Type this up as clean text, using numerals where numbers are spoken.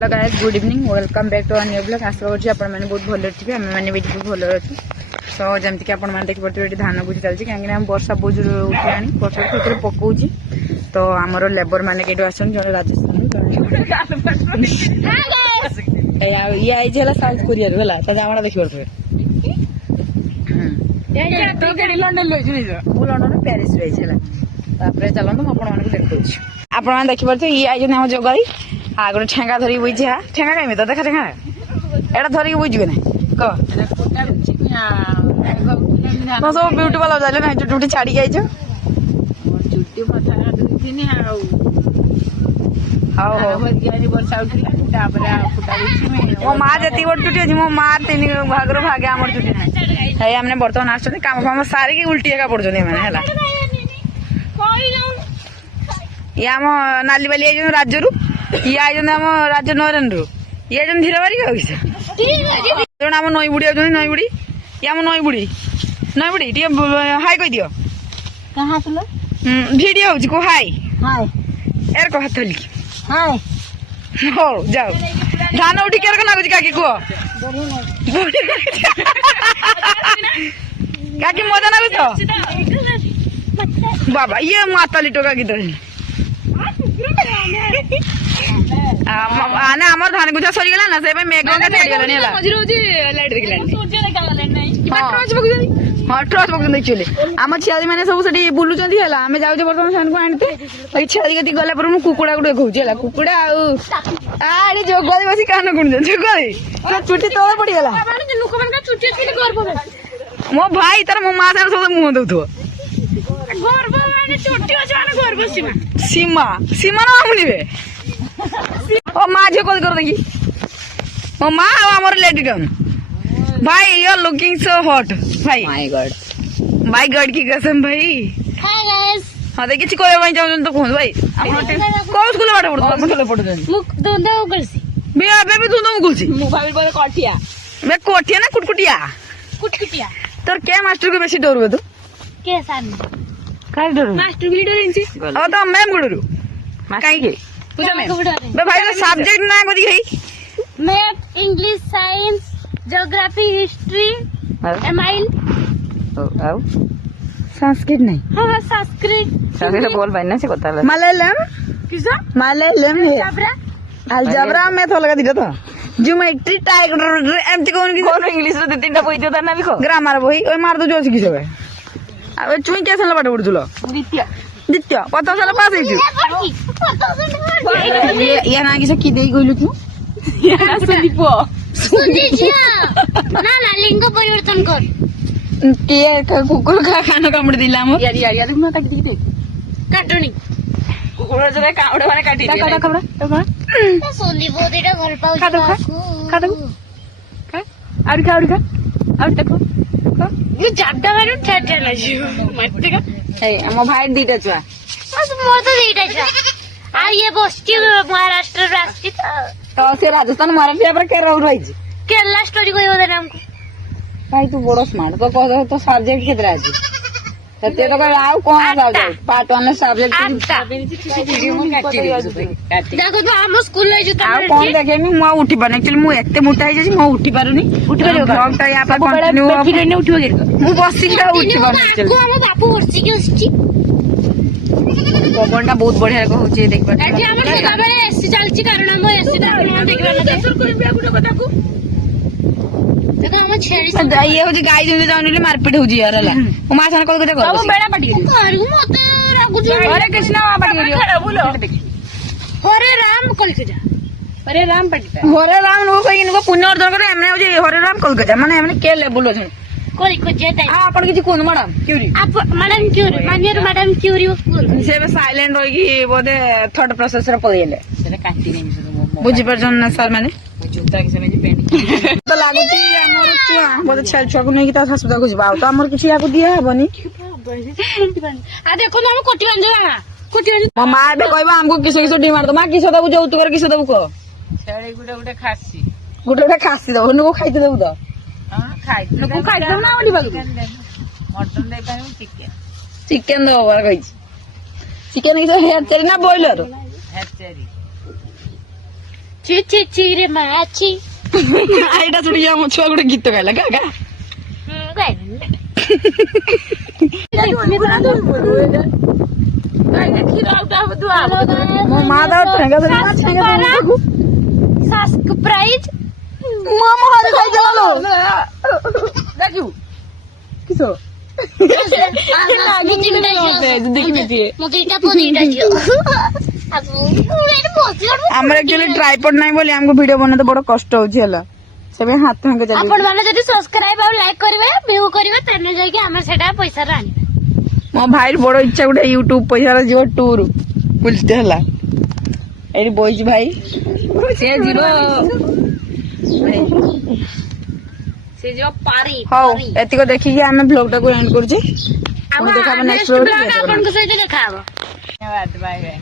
Guys good evening welcome back to our new blog. आशा करुँच आपने बहुत भले थे आम मैंने भी बहुत भले अच्छे। तो जमीक कि आपने देखिए ये धान बुझी चलती कहीं वर्षा बहुत जोर उठे वर्षा थोड़े पकाऊँ। तो आमर लेबर मैंने कहीं आस राजस्थान ये आई साउथ कोरिया है जामा देखिए लंडन प्यारिस रही चलते मुझे देखा आपण देखिए ये आई आम जगाई हाँ गोटे ठेंगा धरिक बुझे हाँ ठेंगा कहीं तो देखा ठेंगा एटा धरिक बुझे ना कह सब ब्यूटी वाला जाइले ना चुटी छाड़ी आई मो माँ जी बड़ चुटी अच्छी मो माँ तीन भाग भागे आम चुटी है हमने बर्तमान आस कम फाम सारिकी उल्टी एका पड़े है ये आम नाली बाली आई राज्य ये आई आम राज्य नरेन्द्र ये आई धीर बारिक जन आम नई बुढ़ी आउट नई बुढ़ी ये आम नई बुढ़ी टे हाई कह दियो भिडियो हो हाई यार कह हाथ लिखी हो जाओ धान उठी क्या नागुच काकी कह काकी मजा नागुच बाबा ये माताली टोका गीत आने आम धान गुजा सरीगला ना से मेघ हाँ ट्रच पकड़ एक्चुअली आम छेली मैंने सब से बुलूं आम जाऊे बर्तमान से आनते छेली कति गला कुकुड़ा को देखा कुकुड़ा आड़े जोगली बस कान गुण जोगली चुटी तले पड़गला मो भाई तार मो माँ सब मुह दौथ सीमा सीमा ना मुझे ओ माँ झील कल कर देखी मो माँ आमर लेडी डाउन भाई यू लुकिंग सो हॉट भाई माय गॉड की कसम भाई हाँ देखिए किसी कोई चाहूँ तो कहूँ भाई कौन स्कूल पाठ पढ़ुला पढ़ुन बेबी तू तो मुझे कोठिया मैं कोठिया ना कुटकुटिया तोर क्या मास्टर को बेसी डरू तू मास्टर भी डर तो मैम को डरू कहीं भाई सब्जेक्ट ना कथी है math English science geography history MIL Sanskrit नहीं हाँ संस्कृत बोल भाई ना से कथा मलयालम किसा मलयालम है अलजेब्रा में तो लगा दिया तो ज्योमेट्री टाइगर एमती कौन इंग्लिश रो तीनटा बही दियो ना लिखो ग्रामर बही ओय मार दो जो सिखि जबे अब चुई क्या साल पाठ पढुलो द्वितीय प्रथम साल पास है ये ना किसे की देई गइलु तू सुदीप ना लिंग परिवर्तन कर के कुकुर का खाना कामड़ दिला मो यार देखना ताकि दिखते काटनी कुकुर जरे कामड़ माने काटी दिला का खबरा तो का सुदीप ओदेटा भल पाउ खा दो खा और देखो ये जाडा मारू ठेठे लाजियो मत का ए मो भाई दीटा छुआ बस मोर तो दीटा छुआ आ ये बस्ती महाराष्ट्र राष्ट्र तो से राजस्थान महाराष्ट्र पर के रहू रही केरला स्टोरी कोई होदा हमको भाई तू बड़ो स्मार्ट तो कह तो सब्जेक्ट कितरा अछि सत्य तो कह आउ कोन जाऊ जाऊ पार्ट 1 सब्जेक्ट देखो तो हम स्कूल ले जता आ कोन देखे मी मो उठी बने एक्चुअली मु एते मोटा है जे मो उठी पारुनी उठी पारो ब्लॉग ता या पर कंटिन्यू बैठी रहने उठिबो गिर मु बसी का उठी पारुनी को हम बापू वर्षी के उसची पवनटा बहुत बढ़िया को होचे देख पर एठी हमर सदाबेले एसी चलची कारण हम एसी देखबा ना दर्शन करबे गुटे कथा को देखो हम छेड़ी ये हो जे गाय जे जानुली मारपीट हो जी यार हला ओ मा सन को कथा कर अब बेड़ा पाटी करू मते रागु जी हरे कृष्ण पाटी करियो बोलो हरे राम कल के जा हरे राम पाटी हरे राम नो कोई इनको पुण्य अर्जन करे हमने हो जे हरे राम कल के जा माने हमने के ले बोलो छन कोई को जेता आ अपन किछि कोन मैडम क्यूरी आप मैडम क्यूरी मानियर मैडम क्यूरी से साइलेंट होई कि बोदे थर्ड प्रोसेस रे पळेले से काटी नै बुझि परजन ना सर माने जूता के समय पेंट तो लागु कि हमर छुआ बोदे छल छुआ को नै कि ता हस्पताल को जाऊ तो हमर किछि याको दिया हबनी आ देखो ना हम कोटी बन जावा कोटी म मार बे कहबा हमको किसे किसे डिमांड तो मा किसे दबु जो तू कर किसे दबु को छेड़ी गुटे खासी दबु नको खाइते दबु तो हां खाइ नको खाइते ना ओली बागु मटन दे पाई चिकन दो बार कहि चिकन किसे हेयर चेरी ना बॉयलर ଚିରେ ମାଛି ଏଇଟା ଶୁଣିକି ଆମ ଛୁଆ ଗୋଟେ ଗୀତ ଗାଇଲା ଗା ଗା ମୋ ମା ଦାও ଠେଙ୍ଗା ସବସ୍କ୍ରାଇବ ମାମା ହାରେ ଖାଇ ଚାলো গাজু কিসো ଆମର ଆକ୍ଚୁଆଲି ଟ୍ରାଇପଡ୍ ନାହିଁ ବୋଲି ଆମକୁ ଭିଡିଓ ବନେଇତେ ବଡ କଷ୍ଟ ହଉଛି ହେଲା ସେବେ ହାତ ଭାଙ୍ଗେ ଚାଲିଛି ଆପଣ ମାନେ ଯଦି ସବସ୍କ୍ରାଇବ ଆଉ ଲାଇକ୍ କରିବେ ଭିଉ କରିବେ ତାହେଲେ ଯାଇକି ଆମେ ସେଟା ପଇସାରେ ଆଣିବା ମୋ ଭାଇର ବଡ ଇଚ୍ଛା ଗୋଟେ ୟୁଟ୍ୟୁବ ପଇସାରେ ଯିବ ଟୁର ବୁଝତେ ହେଲା ଏଇଠି ବଇଛି ଭାଇ ସେ ଯିବ ପାରି ହଉ ଏତିକ ଦେଖିକି ଆମେ ବ୍ଲଗ ଟାକୁ ଏଣ୍ଡ କରୁଛେ ଆପଣଙ୍କ ସହିତ ଦେଖା ହବ। ଧନ୍ୟବାଦ ବାଏ ବାଏ।